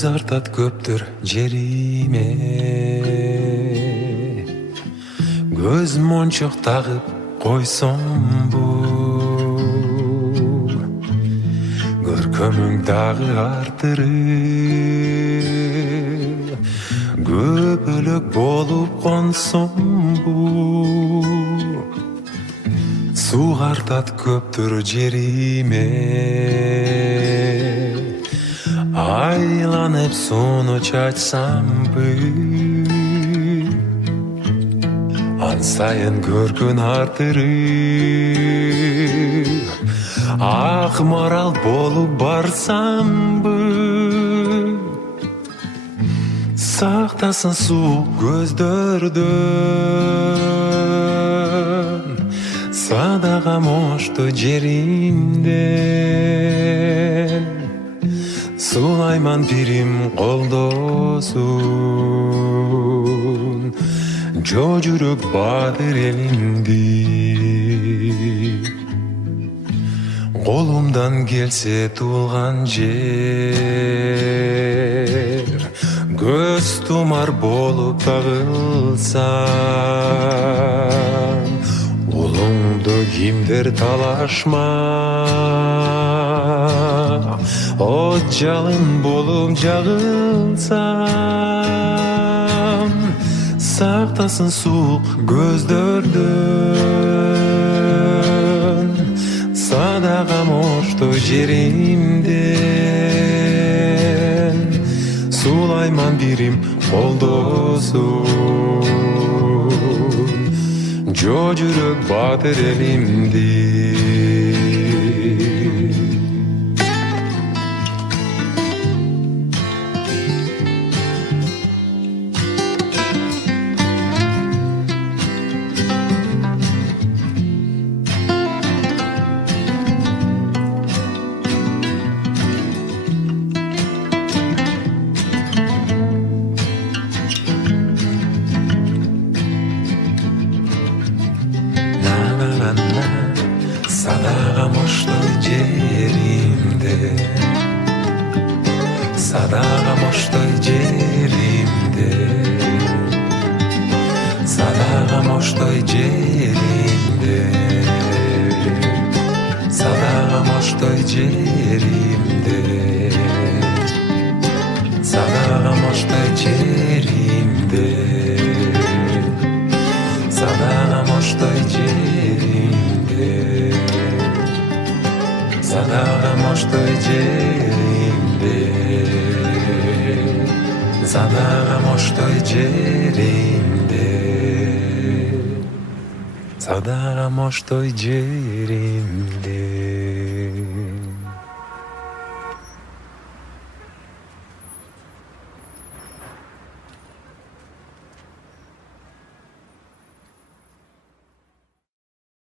көз артат көптүр жериме, көз мончок тагып койсомбу, көркөмүң дагы артырып көбөлөк болуп консомбу. Сугартат көптүр жериме, айланып сууну чачсамбы, ан сайын көркүн артырып ак марал болуп барсамбы. Сактасын суук көздөрдөн садага мошто жеримден, сулайман бирим колдосун жо жүрөк баатыр элимди. Колумдан келсе туулган жер, көз тумар болуп тагылсам, улуңду кимдер талашмак, от жалын болуп жагылсам, сактасын суук көздөрдөн садага мошто жеримден, сулайман бирим колдосун жо жүрөк баатыр элимди. Садага мошто жеримде, садага мошто жеримде, садага мошто жеримде, садага мошто жеримде, садага мошто жеримде, садага мошто жеримде, садага мошто жеримде, садага мошто жеримде, садага мошто жеримде.